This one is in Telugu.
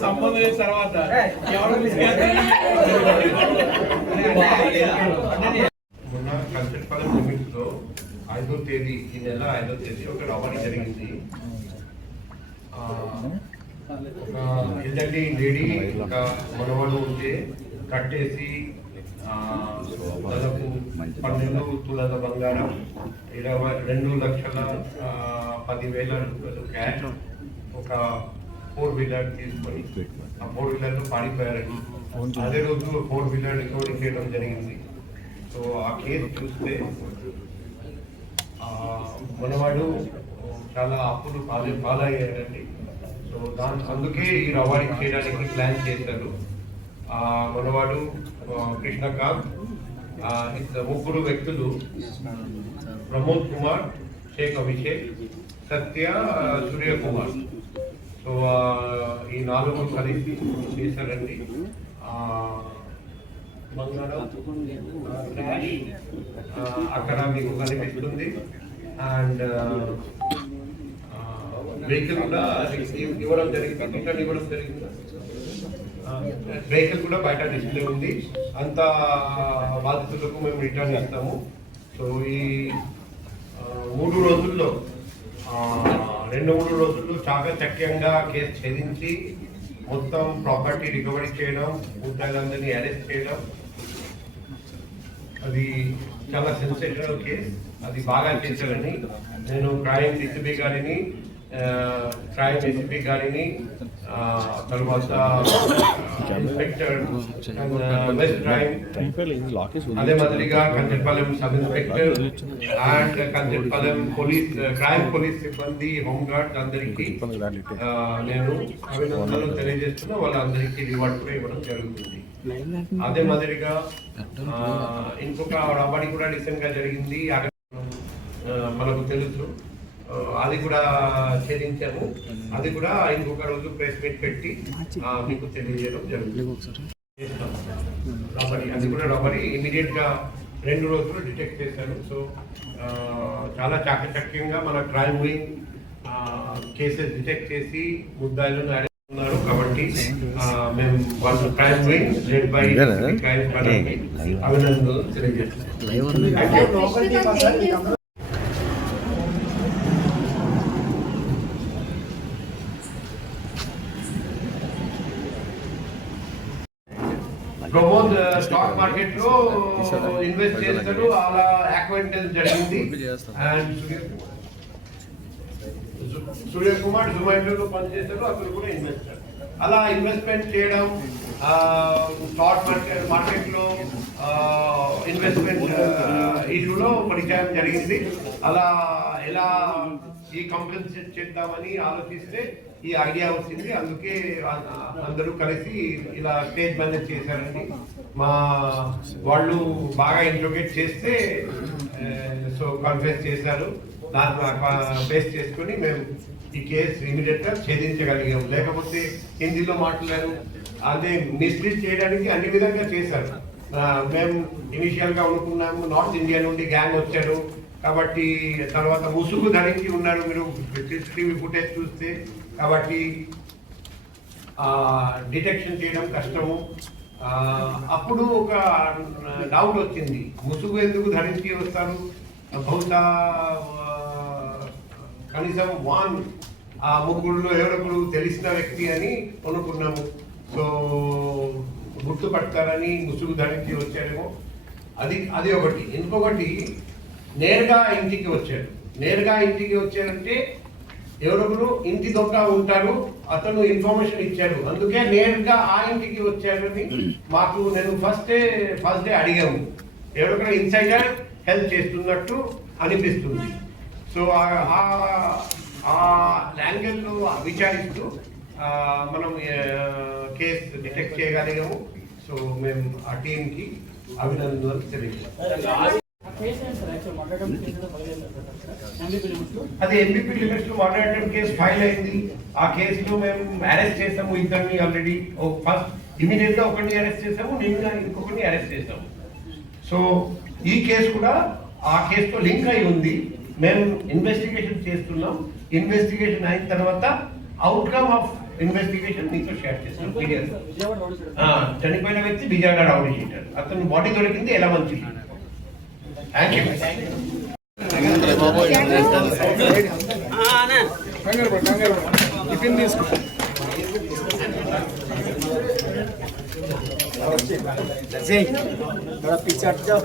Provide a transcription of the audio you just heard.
సంబంధం తర్వాత ఎవరు మొన్న కంచట్పాలెం లిమిట్స్లో ఐదో తేదీ ఈ నెల ఐదో తేదీ ఒక రవాణా జరిగింది. ఒక ఎల్దండి లేడీ ఇంకా మనవాడు ఉంటే కట్టేసి ఆ, దాదాపు పన్నెండు తులాల బంగారం ఇరవై రెండు లక్షల పదివేల రూపాయలు క్యాష్ ఒక ఫోర్ వీలర్ తీసుకొని ఆ ఫోర్ వీలర్లో లో అదే రోజు ఫోర్ వీలర్ రికవరీ చేయడం జరిగింది. సో ఆ కేసు చూస్తే మనవాడు చాలా అప్పులు పాలు పాలయ్యాడండి. సో దాని అందుకే ఈ రవాణా చేయడానికి ప్లాన్ చేశారు. మనవాడు కృష్ణకాంత్ ఆ, ముగ్గురు వ్యక్తులు ప్రమోద్ కుమార్ షేక్ అభిషేక్ సత్య సూర్యకుమార్ సూర్య కుమార్. సో ఈ నాలుగు కలిసి చేశారండి. బంగారం అక్కడ మీకు కనిపిస్తుంది. అండ్ వెహికల్ కూడా ఇవ్వడం జరిగింది రిటర్న్ ఇవ్వడం జరిగింది. వెహికల్ కూడా బయట డిస్ప్లే ఉంది. అంత బాధితులకు మేము రిటర్న్ ఇస్తాము. సో ఈ మూడు రోజుల్లో రెండు మూడు రోజుల్లో చాకచక్యంగా కేసు ఛేదించి మొత్తం ప్రాపర్టీ రికవరీ చేయడం ఉద్యోగులందరినీ అరెస్ట్ చేయడం. అది చాలా సెన్సేషనల్ కేసు. అది బాగా చేశారని. నేను క్రైమ్ డిసిపి గారిని క్రైమ్ డిసిపి గారిని తర్వాత ఇన్స్పెక్టర్ వెస్ట్ క్రైమ్ అదే మాదిరిగా Kanchepalem sub inspector and Kanchepalem police crime police సిబ్బంది హోంగార్డ్ అందరికీ నేను అభినందనలు తెలియజేస్తున్నా. వాళ్ళందరికీ రివార్డ్ కూడా ఇవ్వడం జరుగుతుంది. అదే మాదిరిగా ఇంకొక రబడి కూడా రీసెంట్గా జరిగింది. మనకు తెలుసు. అది కూడా ఛేదించాము. అది కూడా ఇంకొక రోజు ప్రెస్ మీట్ పెట్టి ఆ, మీకు తెలియజేయడం జరుగుతుంది. రాబరీ అది కూడా రాబరీ ఇమీడియట్గా రెండు రోజులు డిటెక్ట్ చేశారు. సో చాలా చాకచక్యంగా మన క్రైమ్ వింగ్ కేసెస్ డిటెక్ట్ చేసి ముద్దాయిలను arrest ఉన్నారు కాబట్టి ఆ, మేము వాళ్ళు crime wing led by crime అభినందనలు తెలియజేస్తున్నాం. ప్రమోద్ స్టాక్ మార్కెట్లో ఇన్వెస్ట్ చేస్తాడు అలా యాక్వెంటెన్స్ జరిగింది. అండ్ సూర్య కుమార్ జొమాటోలో పనిచేస్తాడు అతను కూడా ఇన్వెస్టర్ అలా ఇన్వెస్ట్మెంట్ చేయడం స్టాక్ మార్కెట్ మార్కెట్లో ఇన్వెస్ట్మెంట్ ఇష్యూలో పరిచయం జరిగింది. అలా ఎలా ఈ కంపెన్సేట్ చేద్దామని ఆలోచిస్తే ఈ ఐడియా వచ్చింది. అందుకే అందరూ కలిసి ఇలా స్టేజ్ మేనేజ్ చేశారండి. మా వాళ్ళు బాగా ఇంట్రోగేట్ చేస్తే సో కన్ఫెస్ చేశారు. దాన్ని బేస్ చేసుకొని మేము ఈ కేసు ఇమీడియట్గా ఛేదించగలిగాము ఛేదించగలిగాం. లేకపోతే హిందీలో మాట్లాడారు. అదే మిస్లీడ్ చేయడానికి అన్ని విధంగా చేశారు. మేము ఇనిషియల్గా అనుకున్నాము నార్త్ ఇండియా నుండి గ్యాంగ్ వచ్చారు. కాబట్టి తర్వాత ముసుగు ధరించి ఉన్నారు మీరు. సీసీటీవీ ఫుటేజ్ చూస్తే. కాబట్టి డిటెక్షన్ చేయడం కష్టము. అప్పుడు ఒక డౌట్ వచ్చింది. ముసుగు ఎందుకు ధరించి వస్తారు? బహుశా కనీసం వాన్ ఆ ముగ్గురులో ఎవరొకరు తెలిసిన వ్యక్తి అని అనుకున్నాము సో గుర్తుపడతారని ముసుగు ధరించి వచ్చారేమో. అది అది ఒకటి. ఇంకొకటి నేరుగా ఇంటికి వచ్చాడు. నేరుగా ఇంటికి వచ్చాడంటే ఎవరొకరు ఇంటి దొంగ ఉంటారు అతను ఇన్ఫర్మేషన్ ఇచ్చాడు. అందుకే నేరుగా ఆ ఇంటికి వచ్చాడని మాకు నేను ఫస్ట్ డే ఫస్ట్ డే అడిగాము. ఎవరొకరు ఇన్సైడర్ హెల్ప్ చేస్తున్నట్టు అనిపిస్తుంది. సో ఆ- ఆ- యాంగిల్లో విచారిస్తూ మనం కేసు డిటెక్ట్ చేయగలిగాము. సో మేము ఆ టీంకి అభినందనలు తెలియజేస్తాం. అది ఎంపీపీ లిమిట్స్లో మర్డర్ కేసు ఫైల్ అయింది. ఆ కేసులో మేము అరెస్ట్ చేసాము ఇద్దరిని ఆల్రెడీ ఫస్ట్ ఇమీడియట్గా ఒకరిని అరెస్ట్ చేసాము నిన్న ఇంకొకరిని అరెస్ట్ చేసాము సో ఈ కేసు కూడా ఆ కేసుతో లింక్ అయి ఉంది. మేము ఇన్వెస్టిగేషన్ చేస్తున్నాం. ఇన్వెస్టిగేషన్ అయిన తర్వాత అవుట్కమ్ ఆఫ్ ఇన్వెస్టిగేషన్ మీతో షేర్ చేస్తాం. చనిపోయిన వ్యక్తి విజయవాడ రౌడీ షీటర్ అతను బాడీ దొరికింది ఎలా మంచిది టిఫిన్ తీసుకో పిచ్చి అట్టు